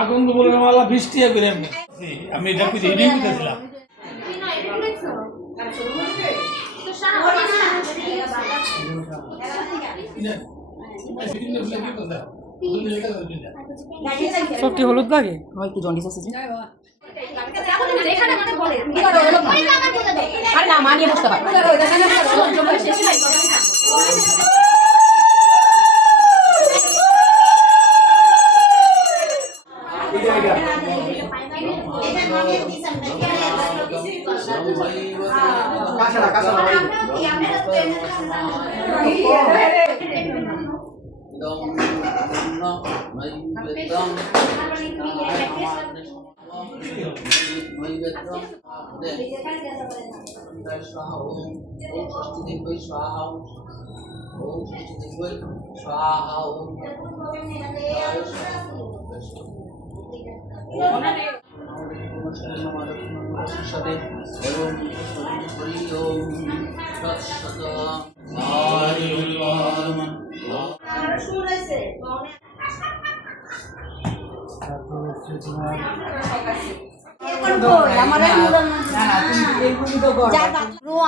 আগুন ফুলের মালা 20 টাকা করে এমনি আমি এটা কি রেডি করতেছিলাম সবটি হলুদ লাগে একটু জন্ডিস আছে আরে না মানিয়ে বসতে পারে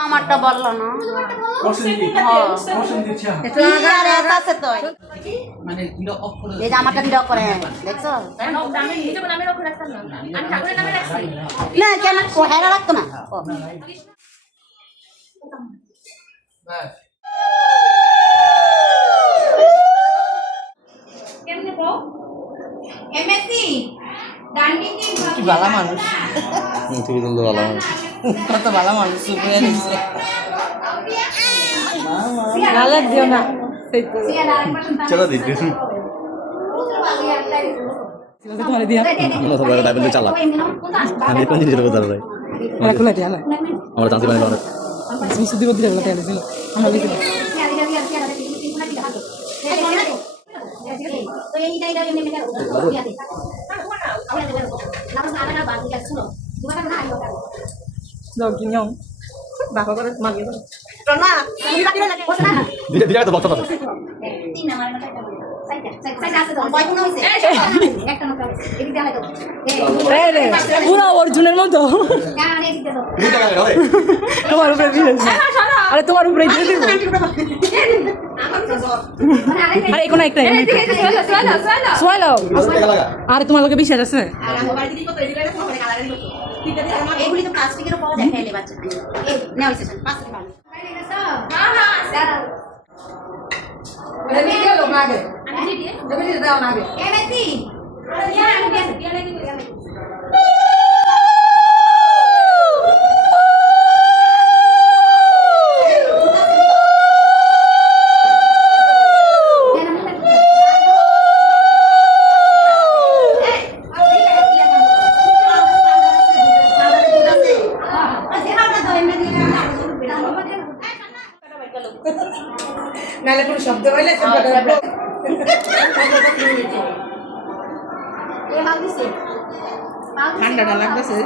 আমারটা বললো না আমারটা বিরক্ত করে দেখছো না কেন হেরা রাখতো না ভালো মানুষ তুমি কিন্তু ভালো মানুষ কত ভালো মানুষ সুপ্রিয়া নিচ্ছে ভালো দিও না চলো দিদি তোমার দিয়া তোমার টাইপের চালা আমি কোন জিনিস কথা বলাই আমার কোলা দিয়া না আমার চান্স পাই না তুমি সুদি বদি বলা তাহলে ছিল আমরা লিখে দাও কি নিয়ম বাবা করে মাগিয়ে দাও না ধীরে ধীরে তো বলতে পারো পুরো অর্জুনের মতো তোমার উপরে আরে তোমার উপরে দিয়ে দিব আরে কোনো একটা সোয়ালো আরে তোমার লোকে বিশ্বাস আছে এগুলি তো প্লাস্টিকেরও পাওয়া যায় ফেলে বাচ্চা এই নেওয়া হয়েছে 5 টাকা হ্যাঁ হ্যাঁ স্যার আমি গেল মাগে আমি দিয়ে দেবে দাও মাগে এমএসি নালে কোনো শব্দ হইলে ঠান্ডাটা লাগতেছে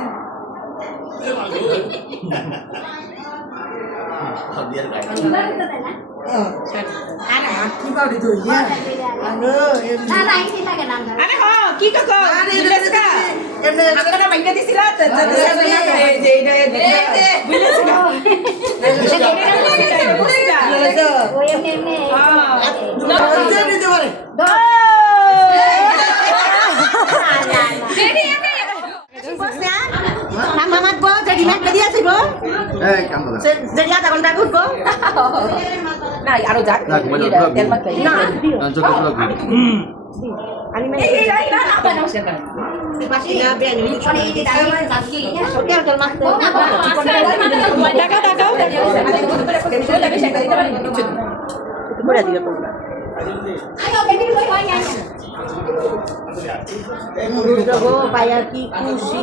পাইয়া কি খুশি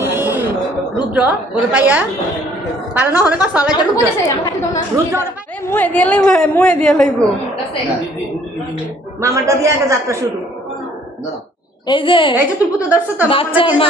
রুদ্র বলে পাইয়া পারে না হলে কষ্ট হলে রুদ্র মুয়ে দিয়ে লইব মামারটা দিয়ে আগে যাত্রা শুরু এই যে তুই পুতো দর্শক বাচ্চা মা